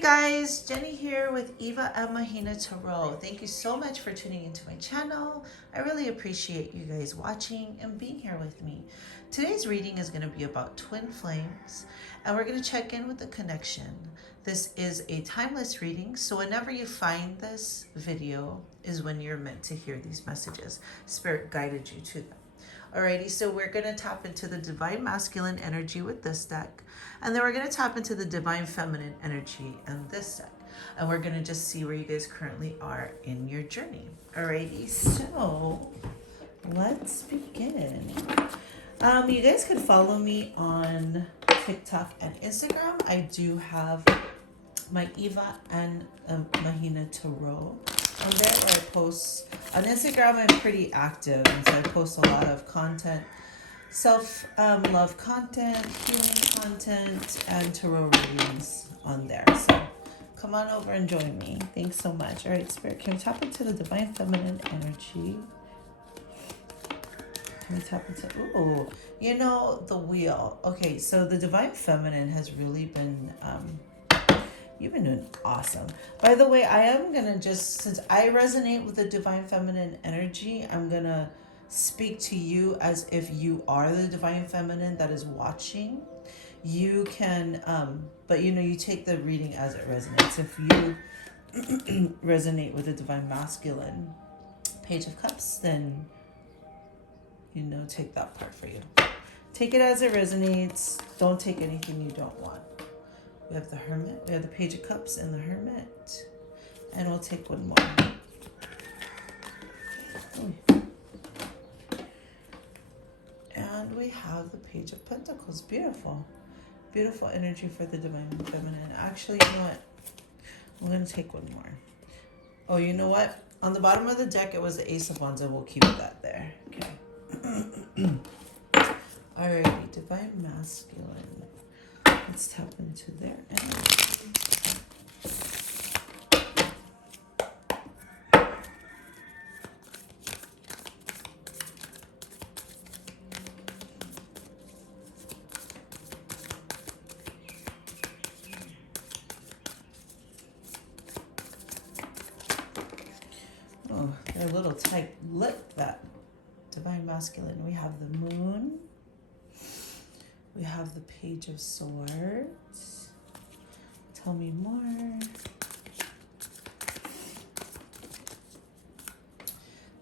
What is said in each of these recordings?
Hey guys, Jenny here with 𝔽𝕯ᗪ𝕃𝕃𝕃. Thank you so much for tuning into my channel. I really appreciate you guys watching and being here with me. Today's reading is going to be about twin flames, and we're going to check in with the connection. This is a timeless reading, so whenever you find this video is when you're meant to hear these messages. Spirit guided you to them. Alrighty, so we're going to tap into the divine masculine energy with this deck, and then we're going to tap into the divine feminine energy in this deck, and we're going to just see where you guys currently are in your journey. Alrighty, so let's begin. You guys can follow me on TikTok and Instagram. I do have my 𝔽𝕯ᗪ𝕃𝕃𝕃 on there, where I post. On Instagram, I'm pretty active, and so I post a lot of content, self-love content, healing content, and tarot readings on there. So come on over and join me. Thanks so much. All right, Spirit, can we tap into the divine feminine energy? Can we tap into, ooh, you know, the wheel. Okay, so the divine feminine has really been, you've been doing awesome. By the way, I am going to just, since I resonate with the divine feminine energy, I'm going to speak to you as if you are the divine feminine that is watching. You can, but you know, you take the reading as it resonates. If you resonate with the divine masculine Page of Cups, then, you know, take that part for you. Take it as it resonates. Don't take anything you don't want. We have the Hermit, we have the Page of Cups and the Hermit. And we'll take one more. And we have the Page of Pentacles. Beautiful. Beautiful energy for the divine feminine. Actually, you know what? I'm going to take one more. Oh, you know what? On the bottom of the deck, it was the Ace of Wands, and we'll keep that there. Okay. Alrighty, divine masculine. Let's tap into their energy. Oh, they're a little tight-lipped, that divine masculine. We have the Moon. We have the Page of Swords. Tell me more.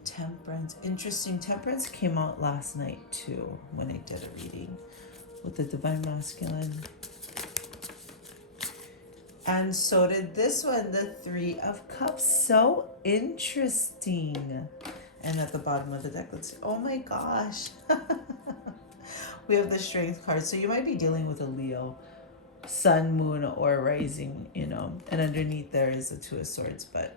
Temperance. Interesting. Temperance came out last night too when I did a reading with the divine masculine. And so did this one, the Three of Cups. So interesting. And at the bottom of the deck, let's see. Oh my gosh. We have the Strength card. So you might be dealing with a Leo, Sun, Moon, or Rising, you know. And underneath there is the Two of Swords. But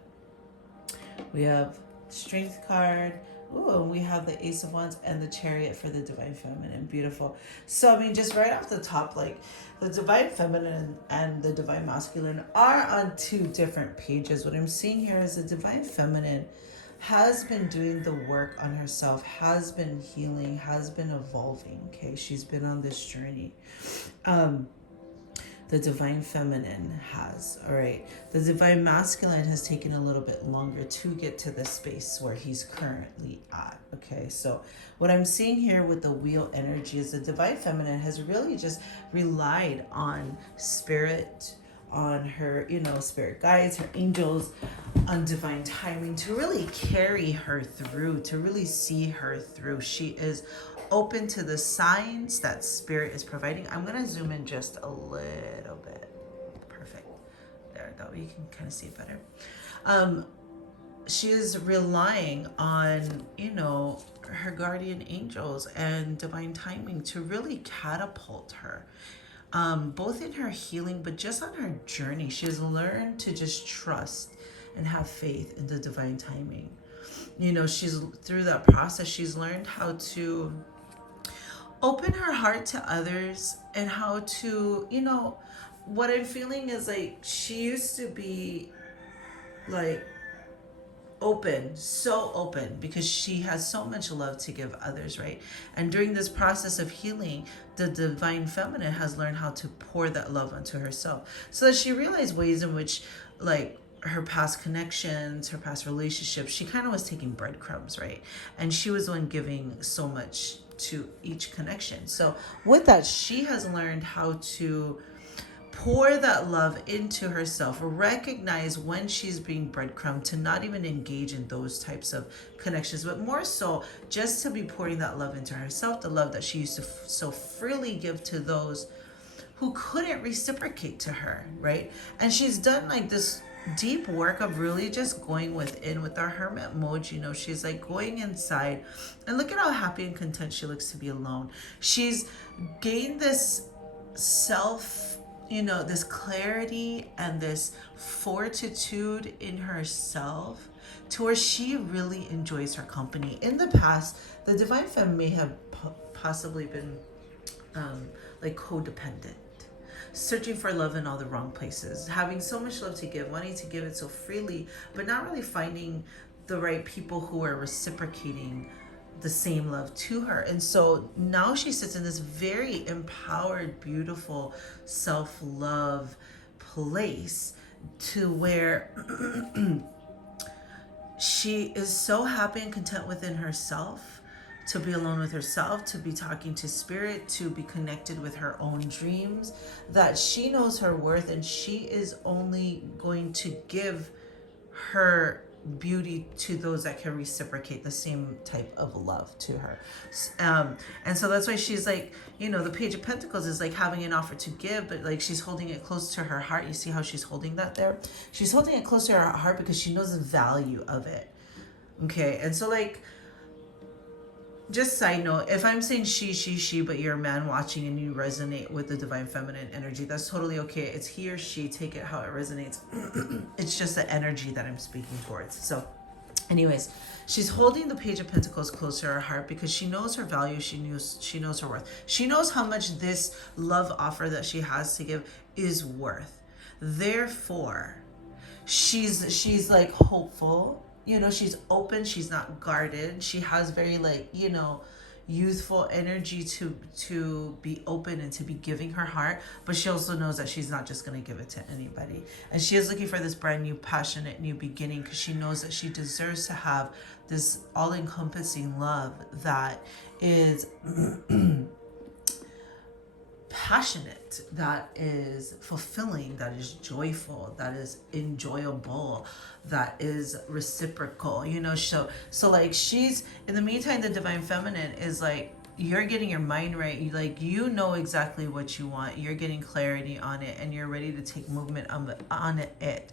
we have Strength card. Ooh, and we have the Ace of Wands and the Chariot for the divine feminine. Beautiful. So, I mean, just right off the top, like, the divine feminine and the divine masculine are on two different pages. What I'm seeing here is the divine feminine has been doing the work on herself, has been healing, has been evolving, okay? She's been on this journey. The divine feminine has, all right? The divine masculine has taken a little bit longer to get to the space where he's currently at, okay? So what I'm seeing here with the wheel energy is the divine feminine has really just relied on spirit, on her, you know, spirit guides, her angels, on divine timing to really carry her through, to really see her through. She is open to the signs that spirit is providing. I'm going to zoom in just a little bit. Perfect. There, that way you can kind of see it better. She is relying on, you know, her guardian angels and divine timing to really catapult her. Both in her healing, but just on her journey. She has learned to just trust and have faith in the divine timing. You know, she's through that process, she's learned how to open her heart to others and how to, you know, what I'm feeling is like she used to be like open, so open, because she has so much love to give others, right? And during this process of healing, the divine feminine has learned how to pour that love onto herself, so that she realized ways in which, like, her past connections, her past relationships, she kind of was taking breadcrumbs, right? And she was the one giving so much to each connection. So with that, she has learned how to pour that love into herself, recognize when she's being breadcrumbed, to not even engage in those types of connections, but more so just to be pouring that love into herself, the love that she used to so freely give to those who couldn't reciprocate to her, right? And she's done like this deep work of really just going within with our hermit mode. You know, she's like going inside, and look at how happy and content she looks to be alone. She's gained this self, you know, this clarity and this fortitude in herself, to where she really enjoys her company. In the past, the divine femme may have possibly been like codependent, searching for love in all the wrong places, having so much love to give, wanting to give it so freely, but not really finding the right people who are reciprocating the same love to her. And so now she sits in this very empowered, beautiful self-love place, to where she is so happy and content within herself, to be alone with herself, to be talking to spirit, to be connected with her own dreams, that she knows her worth, and she is only going to give her beauty to those that can reciprocate the same type of love to her. And so that's why she's like, you know, the Page of Pentacles is like having an offer to give, but like she's holding it close to her heart. You see how she's holding that there? She's holding it close to her heart because she knows the value of it. Okay, and so like, just side note, if I'm saying she, but you're a man watching and you resonate with the divine feminine energy, that's totally okay. It's he or she, take it how it resonates. It's just the energy that I'm speaking towards. So anyways, she's holding the Page of Pentacles close to her heart because she knows her value. She knows her worth. She knows how much this love offer that she has to give is worth. Therefore, she's like hopeful. You know, she's open, she's not guarded. She has very, like, you know, youthful energy to be open and to be giving her heart. But she also knows that she's not just going to give it to anybody. And she is looking for this brand new, passionate new beginning, because she knows that she deserves to have this all-encompassing love that is passionate, that is fulfilling, that is joyful, that is enjoyable, that is reciprocal, you know. So like, she's, in the meantime, the divine feminine is like, you're getting your mind right. You, like, you know exactly what you want, you're getting clarity on it, and you're ready to take movement on it.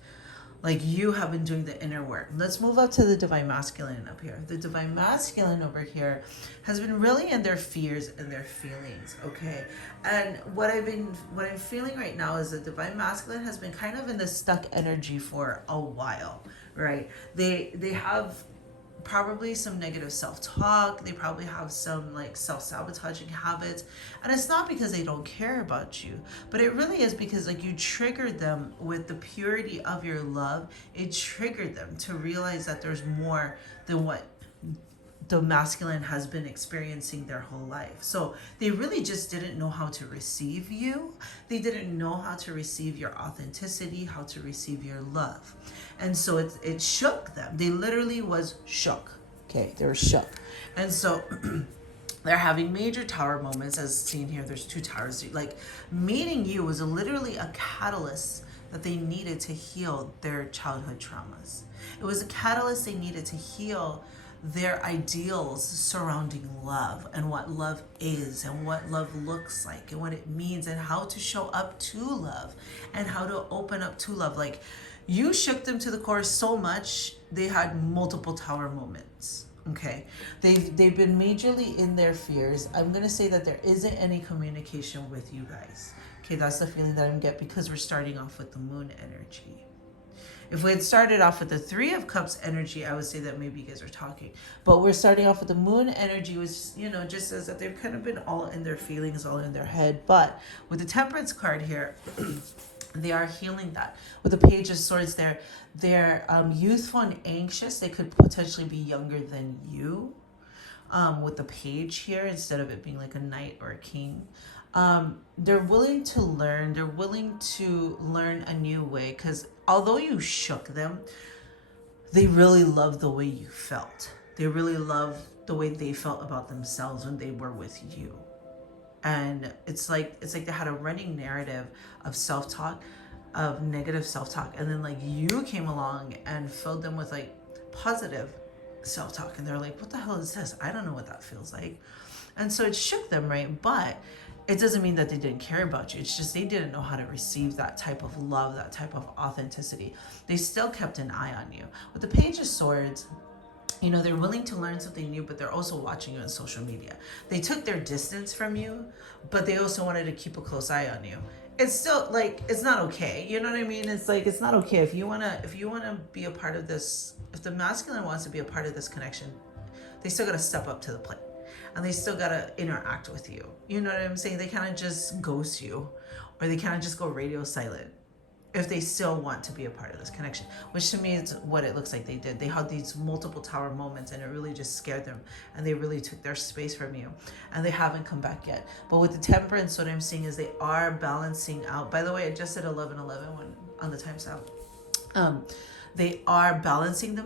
Like, you have been doing the inner work. Let's move up to the divine masculine up here. The divine masculine over here has been really in their fears and their feelings, okay? And what I'm feeling right now is the divine masculine has been kind of in this stuck energy for a while, right? They have probably some negative self-talk. They probably have some like self-sabotaging habits, and it's not because they don't care about you, but it really is because like you triggered them with the purity of your love. It triggered them to realize that there's more than what the masculine has been experiencing their whole life. So they really just didn't know how to receive you. They didn't know how to receive your authenticity, how to receive your love. And so it shook them. They literally was shook. Okay, they were shook. And so they're having major tower moments, as seen here. There's two towers. Like, meeting you was literally a catalyst that they needed to heal their childhood traumas. It was a catalyst they needed to heal their ideals surrounding love, and what love is, and what love looks like, and what it means, and how to show up to love, and how to open up to love. Like, you shook them to the core so much, they had multiple tower moments. Okay, they've been majorly in their fears. I'm gonna say that there isn't any communication with you guys. Okay, that's the feeling that I'm getting, because we're starting off with the moon energy. If we had started off with the Three of Cups energy, I would say that maybe you guys are talking. But we're starting off with the moon energy, which, you know, just says that they've kind of been all in their feelings, all in their head. But with the Temperance card here, They are healing that. With the Page of Swords, they're youthful and anxious. They could potentially be younger than you. With the Page here, instead of it being like a knight or a king. They're willing to learn. They're willing to learn a new way, because although you shook them, they really love the way you felt. They really love the way they felt about themselves when they were with you. And it's like they had a running narrative of self-talk, of negative self-talk, and then like you came along and filled them with like positive self-talk, and they're like, what the hell is this? I don't know what that feels like. And so it shook them, right? But it doesn't mean that they didn't care about you. It's just they didn't know how to receive that type of love, that type of authenticity. They still kept an eye on you. With the Page of Swords, you know, they're willing to learn something new, but they're also watching you on social media. They took their distance from you, but they also wanted to keep a close eye on you. It's still like, it's not okay. You know what I mean? It's like, it's not okay. If you wanna be a part of this, if the masculine wants to be a part of this connection, they still gotta step up to the plate. And they still gotta interact with you. You know what I'm saying? They can't just ghost you, or they can't just go radio silent if they still want to be a part of this connection, which to me is what it looks like they did. They had these multiple tower moments, and it really just scared them, and they really took their space from you, and they haven't come back yet. But with the Temperance, what I'm seeing is they are balancing out. By the way, I just said 11:11 when on the time stamp. They are balancing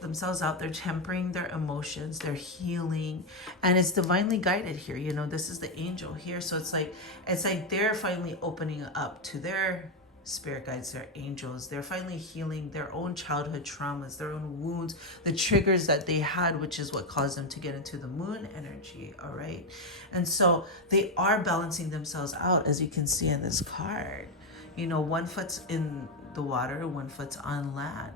themselves out. They're tempering their emotions. They're healing, and it's divinely guided here. You know, this is the angel here, so it's like they're finally opening up to their spirit guides, their angels. They're finally healing their own childhood traumas, their own wounds, the triggers that they had, which is what caused them to get into the moon energy. All right, and so they are balancing themselves out, as you can see in this card. You know, one foot's in the water, one foot's on land.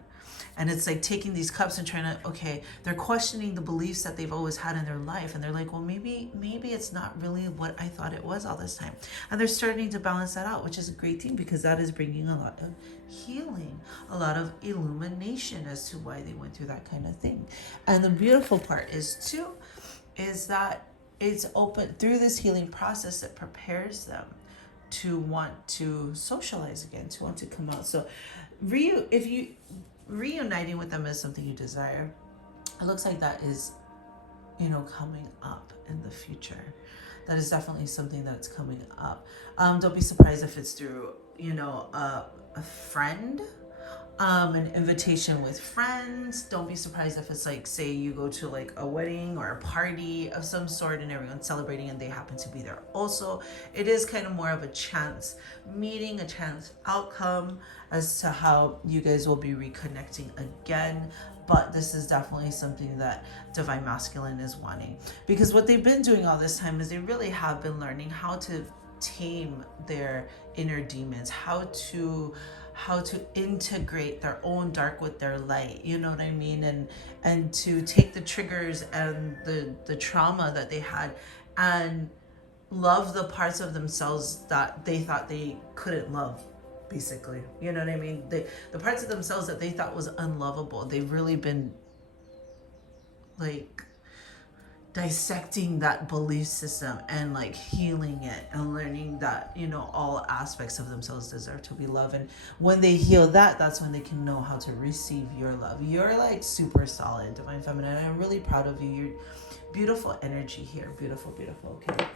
And it's like taking these cups and trying to, okay, they're questioning the beliefs that they've always had in their life. And they're like, well, maybe it's not really what I thought it was all this time. And they're starting to balance that out, which is a great thing, because that is bringing a lot of healing, a lot of illumination as to why they went through that kind of thing. And the beautiful part is that it's open through this healing process that prepares them to want to socialize again, to want to come out. So if you reuniting with them is something you desire, it looks like that is, you know, coming up in the future. That is definitely something that's coming up. Don't be surprised if it's through, you know, a friend, an invitation with friends. Don't be surprised if it's like, say you go to like a wedding or a party of some sort and everyone's celebrating and they happen to be there also. It is kind of more of a chance meeting, a chance outcome as to how you guys will be reconnecting again. But this is definitely something that Divine Masculine is wanting, because what they've been doing all this time is they really have been learning how to tame their inner demons, how to integrate their own dark with their light, you know what I mean? And to take the triggers and the trauma that they had and love the parts of themselves that they thought they couldn't love, basically. You know what I mean? The parts of themselves that they thought was unlovable, they've really been like dissecting that belief system and like healing it and learning that, you know, all aspects of themselves deserve to be loved. And when they heal that, that's when they can know how to receive your love. You're like super solid, Divine Feminine. I'm really proud of you. You're beautiful energy here. Beautiful, beautiful. Okay,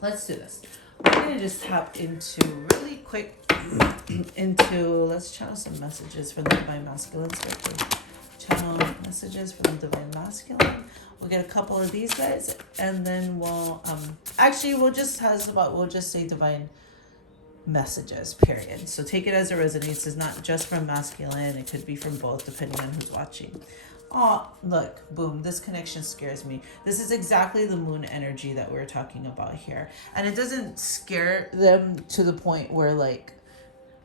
let's do this. We're gonna just tap into really quick let's channel some messages for the Divine Masculine. Channel messages for the Divine Masculine. We'll get a couple of these guys, and then we'll just say divine messages, period. So take it as it resonates. It's not just from masculine, it could be from both, depending on who's watching. Oh, look, boom, this connection scares me. This is exactly the moon energy that we're talking about here. And it doesn't scare them to the point where like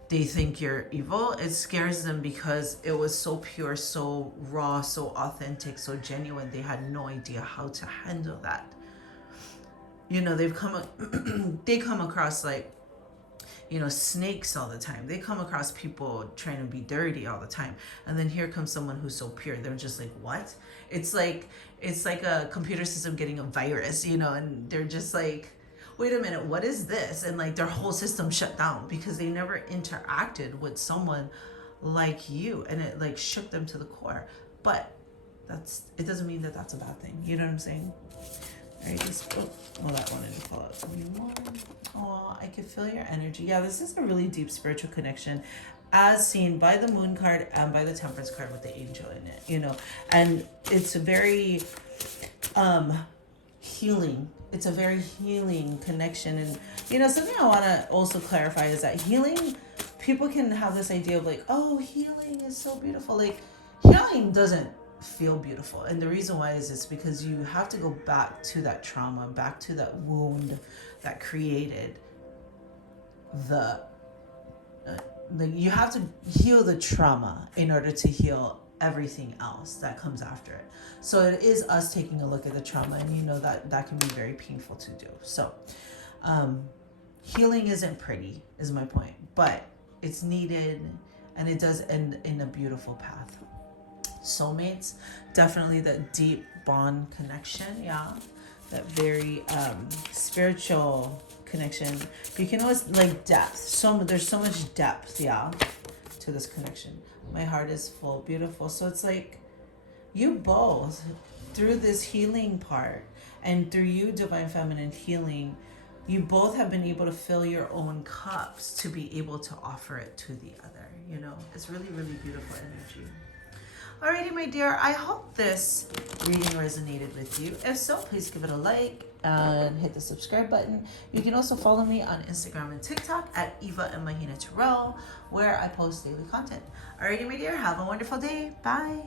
they think you're evil. It scares them because it was so pure, so raw, so authentic, so genuine. They had no idea how to handle that. You know, they come across like, you know, snakes all the time. They come across people trying to be dirty all the time. And then here comes someone who's so pure. They're just like, what? It's like a computer system getting a virus, you know, and they're just like, wait a minute, what is this? And like their whole system shut down because they never interacted with someone like you, and it like shook them to the core. But it doesn't mean that that's a bad thing. You know what I'm saying? All right, that one didn't fall out. Oh, I can feel your energy. Yeah, this is a really deep spiritual connection, as seen by the moon card and by the temperance card with the angel in it, you know. And it's a very healing. It's a very healing connection. And, you know, something I want to also clarify is that healing, people can have this idea of like, oh, healing is so beautiful. Like, healing doesn't feel beautiful. And the reason why is it's because you have to go back to that trauma, back to that wound that created you have to heal the trauma in order to heal everything else that comes after it. So it is us taking a look at the trauma, and you know that can be very painful to do. So healing isn't pretty, is my point, but it's needed, and it does end in a beautiful path. Soulmates, definitely that deep bond connection, yeah, that very spiritual connection. You can always like depth. There's so much depth, yeah, to this connection. My heart is full, beautiful. So it's like you both, through this healing part and through you, divine feminine healing, you both have been able to fill your own cups to be able to offer it to the other. You know, it's really, really beautiful energy. Alrighty, my dear, I hope this reading resonated with you. If so, please give it a like and hit the subscribe button. You can also follow me on Instagram and TikTok at ᖪOOK, where I post daily content. Alrighty, my dear, have a wonderful day. Bye.